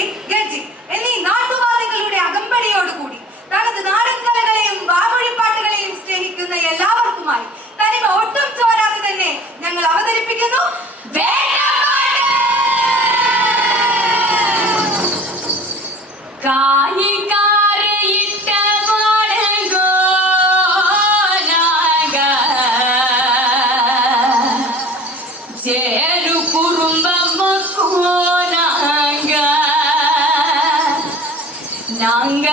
Okay? நாங்க